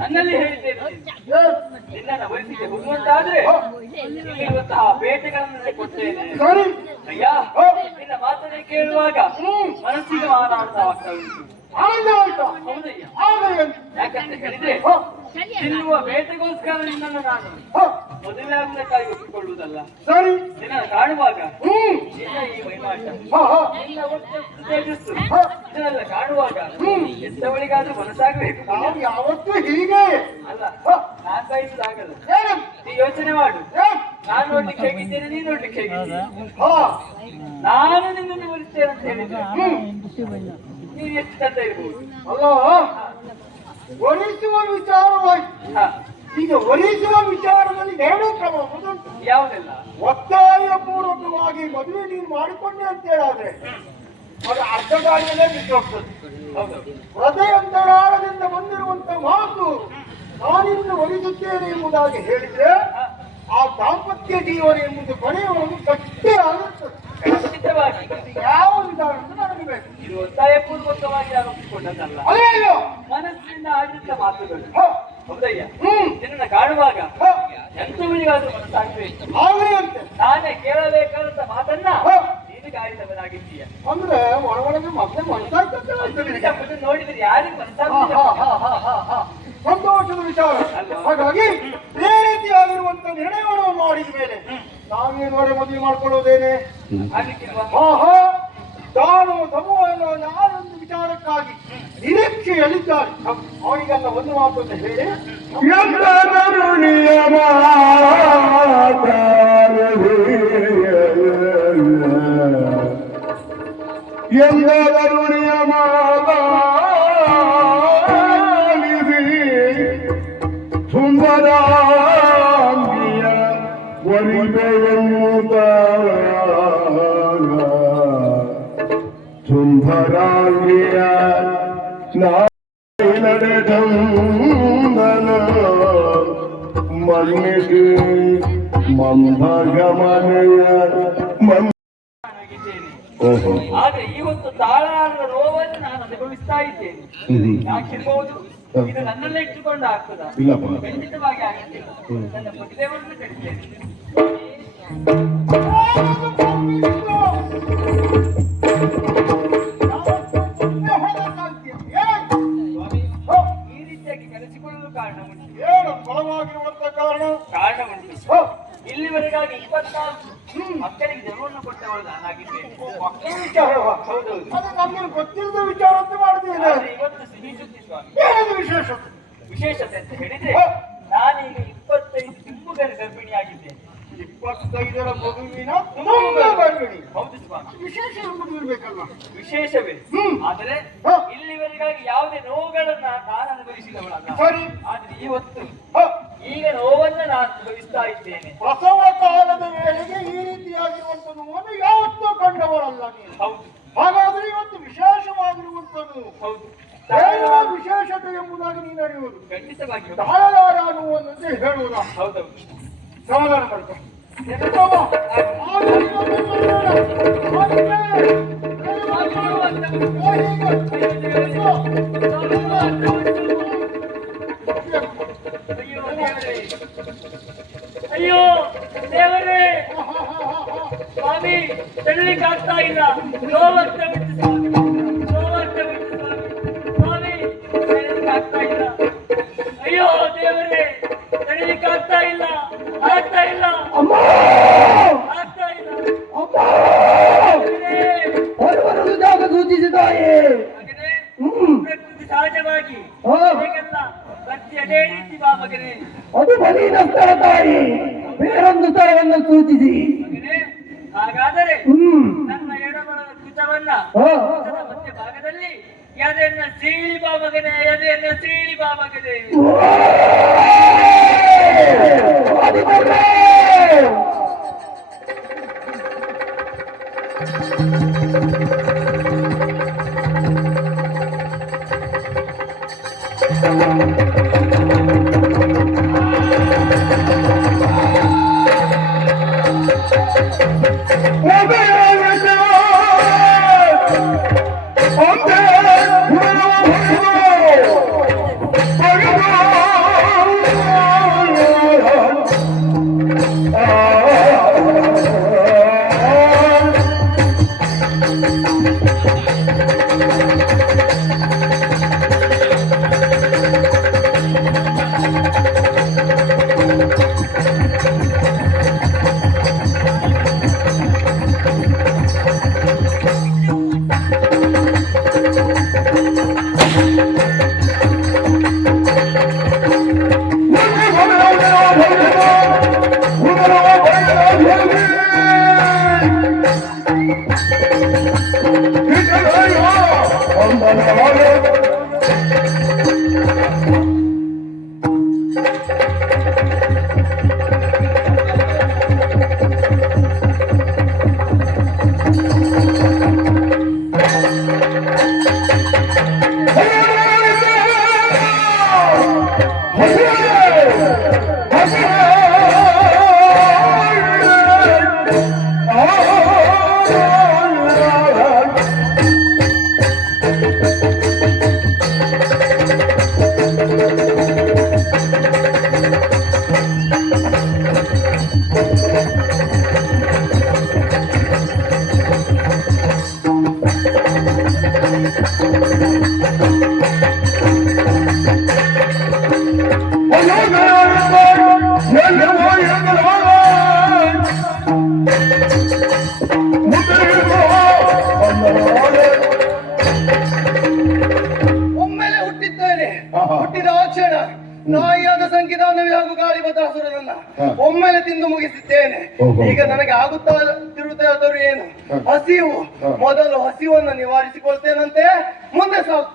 ನನ್ನಲ್ಲಿ ಹೇಳಿದ್ದೇನೆ ನಿನ್ನ ವಯಸ್ಸಿಗೆ ಹೋಗುವಂತಾದ್ರೆ ಇಲ್ಲಿರುವಂತಹ ಬೇಟೆಗಳನ್ನು ಕೊಡ್ತೇನೆ. ಅಯ್ಯ, ನಿನ್ನ ಮಾತನ್ನೇ ಕೇಳುವಾಗ ಮನಸ್ಸಿಗೆ ಮಾತಾಡ್ತಾ ಉಂಟು. ಯಾಕಂತ ಹೇಳಿದ್ರೆ ತಿನ್ನುವ ಬೇಟೆಗೋಸ್ಕರ ನಿನ್ನನ್ನು ನಾನು ಮದುವೆ ಆಗಬೇಕಾಗಿ ಒಪ್ಪಿಕೊಳ್ಳುವುದಲ್ಲ. ಸರಿ, ನಿನ್ನ ಕಾಣುವಾಗ ನಿನ್ನ ಈ ವೈಮಾಟ, ನಿನ್ನ ತೇಜಸ್ಸು ಇದನ್ನೆಲ್ಲ ಕಾಣುವಾಗ ಎಂತವಳಿಗಾದ್ರೂ ಮನಸ್ಸಾಗಬೇಕು. ನಾವು ಯಾವತ್ತೂ ಹೀಗೆ ಅಲ್ಲ, ನಾನ್ ಬಯಸುದಾಗಲ್ಲ. ನೀ ಯೋಚನೆ ಮಾಡು, ನಾನು ನೋಡ್ಲಿಕ್ಕೆ ಹೇಗಿದ್ದೇನೆ, ನೀನ್ ನೋಡ್ಲಿಕ್ಕೆ ಹೇಗಿದ್ದೇನೆ. ನಾನು ನಿನ್ನನ್ನು ಒಲಿಸ್ತೇನೆ ಅಂತ ಹೇಳಿದ್ರೆ ನೀನು ಎಷ್ಟು ಚಂದ ಇರ್ಬೋದು ಅಲ್ಲ. ಒಲಿಸುವ ವಿಚಾರವಾಯ್ತು. ಈಗ ಒಲಿಸುವ ವಿಚಾರದಲ್ಲಿ ಎರಡು ಕ್ರಮ ಉಂಟು. ಯಾವುದೆಲ್ಲ? ಒತ್ತಾಯ ಪೂರ್ವಕವಾಗಿ ಮದುವೆ ನೀನು ಮಾಡಿಕೊಂಡೆ ಅಂತ ಹೇಳಿದ್ರೆ ಅದು ಅರ್ಧ ಗಾಳಿಯಲ್ಲೇ ಬಿಟ್ಟು ಹೋಗ್ತದೆ. ಹೃದಯಾಂತರಾಳದಿಂದ ಬಂದಿರುವಂತ ಮಾತು ನಾನಿನ್ನು ಒಲಿಸುತ್ತೇನೆ ಎಂಬುದಾಗಿ ಹೇಳಿದ್ರೆ ಆ ದಾಂಪತ್ಯ ಜೀವನ ಎಂಬುದು ಕೊನೆಯವರೆಗೂ ಗಟ್ಟಿ ಆಗುತ್ತದೆ. ಯಾವ ವಿಧಾನ ನನಗೆ ಬೇಕು. ಇದು ಒತ್ತಾಯ ಪೂರ್ವಕವಾಗಿ ಆರೋಪಿಸಿಕೊಂಡದ್ದಲ್ಲ, ಮನಸ್ಸಿನಿಂದ ಆಡಿದ ಮಾತುಗಳು. ಹೌದಯ್ಯ, ನಿನ್ನ ಕಾಣುವಾಗ ಎಂತವರಿಗಾದ್ರೂ ಮನಸ್ಸಾಗಬೇಕು. ನಾನೇ ಕೇಳಬೇಕಾದಂತ ಮಾತನ್ನ ನೀನು ಕಾಡಿದವನಾಗಿದ್ದೀಯ ಅಂದ್ರೆ ಒಳಗೊಳಗೆ ಮತ್ತೆ ಮನಸ್ಸಾಗ್ತದೆ. ನೋಡಿದ್ರೆ ಯಾರಿಗೆ ಮನಸ್ಸಾಗ್ತದೆ? ಸಂತೋಷದ ವಿಚಾರ. ಹಾಗಾಗಿ ಇದೇ ರೀತಿಯಾಗಿರುವಂತ ನಿರ್ಣಯವನ್ನು ಮಾಡಿದ ಮೇಲೆ ನಾವೇನವರೆ ಮದುವೆ ಮಾಡ್ಕೊಳ್ಳೋದೇನೆ ತಾನು ಸಮೂಹ ಯಾರೊಂದು ವಿಚಾರಕ್ಕಾಗಿ ನಿರೀಕ್ಷೆಯಲ್ಲಿದ್ದಾರೆ ಅವರಿಗೆಲ್ಲ ಒಂದು ಮಾತು ಅಂತ ಹೇಳಿ ಸುಂದರಾಂಗಿಯ ವರಿಮೆಯನ್ನುತ್ತ ಸುಂದರಾಂಗಿಯ ನಡೆದಂದನ ಮನ್ನಿಗೆ ಮಂದಗಮನೆಯ ಆದ್ರೆ ಇವತ್ತು ತಾಳಾರದ ನೋವನ್ನು ನಾನು ಅನುಭವಿಸ್ತಾ ಇದ್ದೇನೆ. ಯಾಕಿರ್ಬಹುದು? ಇದು ನನ್ನಲ್ಲೇ ಇಟ್ಟುಕೊಂಡು ಆಗ್ತದ? ಖಂಡಿತವಾಗಿ ಆಗಿಲ್ಲ. ನನ್ನ ಮದುವೆಯನ್ನು ಕಟ್ಟಿದ್ದೇನೆ. ಈ ರೀತಿಯಾಗಿ ಕರೆಸಿಕೊಳ್ಳಲು ಕಾರಣ ಉಂಟು. ಏನು ಬಲವಾಗಿರುವಂತ ಕಾರಣ ಉಂಟು. ಇಲ್ಲಿವರೆಗಾಗಿ 24 ಮಕ್ಕಳಿಗೆ ಜನ್ಮವನ್ನು ಕೊಟ್ಟವಳು ನಾನಾಗಿದ್ದೇನೆ. ಮಕ್ಕಳ ವಿಚಾರ ನಮಗೆ ಗೊತ್ತಿಲ್ಲದ ವಿಚಾರ ಅಂತ ಮಾಡಿದ್ದೇನೆ. ಇವತ್ತು ಸಿಹಿ ಸುದ್ದಿ ಸ್ವಾಮಿ. ಏನದು ವಿಶೇಷತೆ ಅಂತ ಹೇಳಿದ್ರೆ ನಾನೀಗ 25 ತಿಂಗಳ ಗರ್ಭಿಣಿಯಾಗಿದ್ದೇನೆ. 25ರ ಮಗುವಿನ ಗರ್ಭಿಣಿ. ಹೌದು ಸ್ವಾಮಿ. ವಿಶೇಷ ಇರ್ಬೇಕಲ್ಲ? ವಿಶೇಷವೇ. ಆದರೆ ಇಲ್ಲಿವರೆಗಾಗಿ ಯಾವುದೇ ನೋವುಗಳನ್ನ ನಾನು ಅನುಭವಿಸಿದವಳಲ್ಲ. ಸರಿ. ಆದ್ರೆ ಇವತ್ತು ಈಗ ನೋವನ್ನು ನಾನು ಅನುಭವಿಸ್ತಾ ಇದ್ದೇನೆ. ಪ್ರಸವ ಕಾಲದ ವೇಳೆಗೆ ಈ ರೀತಿಯಾಗಿರುವಂತ ನೋವನ್ನು ಯಾವತ್ತೂ ಕಂಡವರಲ್ಲ ನೀನು. ಹೌದು. ಹಾಗಾದ್ರೆ ಇವತ್ತು ವಿಶೇಷವಾಗಿರುವಂತದ್ದು. ಹೌದು. ವಿಶೇಷತೆ ಎಂಬುದಾಗಿ ನೀನು அறிಯುವುದು ಖಂಡಿತವಾಗಿ ತಾಳಲಾರ ಅನ್ನುವಂತೆ ಹೇಳುವುದ. ಹೌದೌದು. ಸಮಾಧಾನ ಮಾಡ್ಕೊ. ಅಯ್ಯೋ ದೇವರೇ, ಸ್ವಾಮಿ ತೆರಳಿಕ್ಕಾಗ್ತಾ ಇಲ್ಲ. ನೋವಂತ ಬಿಟ್ಟು ಸ್ವಾಮಿ, ನೋವಂತ ಬಿಟ್ಟು ಸ್ವಾಮಿ, ಸ್ವಾಮಿ ತೆರಳಿಕ್ಕಾಗ್ತಾ ಇಲ್ಲ. ಅಯ್ಯೋ ದೇವರೇ, ತೆರಳಿಕ್ಕಾಗ್ತಾ ಇಲ್ಲ, ಆಗ್ತಾ ಇಲ್ಲ, ಆಗ್ತಾ ಇಲ್ಲ. ಹೊರಬರಲು ಜಾಗ ಸೂಚಿಸಿದಾಯೇ. ಪ್ರಕೃತಿ ಸಹಜವಾಗಿ ಹೇಗೆಲ್ಲ ಪ್ರತಿ ಅದೇ ರೀತಿ ಬಾ ಮಗನೇ. ಅದು ಬಲಿನ ಸ್ಥಳ ತಾಯಿ, ಬೇರೊಂದು ಸ್ಥಳವನ್ನು ಸೂಚಿಸಿ. ಮಗನೇ, ಹಾಗಾದರೆ ನನ್ನ ಎಡಬಲ ಮುಖದ ಮಧ್ಯ ಭಾಗದಲ್ಲಿ ಎದೆಯನ್ನ ಸೀಳಿ ಬಾ ಮಗನೇ, ಎದೆಯನ್ನ ಸೀಳಿ ಬಾ ಮಗನೇ. ಒಮ್ಮೆಲೆ ಹುಟ್ಟಿದ್ದೇನೆ. ಹುಟ್ಟಿದ ಆ ಕ್ಷಣ ನಾಯಿಯಾದ ಸಂಕಿದಾನವೇ ಹಾಗೂ ಗಾಳಿ ಬದಲಾಸುರನನ್ನ ಒಮ್ಮೆಲೆ ತಿಂದು ಮುಗಿಸಿದ್ದೇನೆ. ಈಗ ನನಗೆ ಆಗುತ್ತಿರುವುದಾದರೂ ಏನು? ಹಸಿವು. ಮೊದಲು ಹಸಿವನ್ನು ನಿವಾರಿಸಿಕೊಳ್ತೇನಂತೆ, ಮುಂದೆ ಸಾಕು.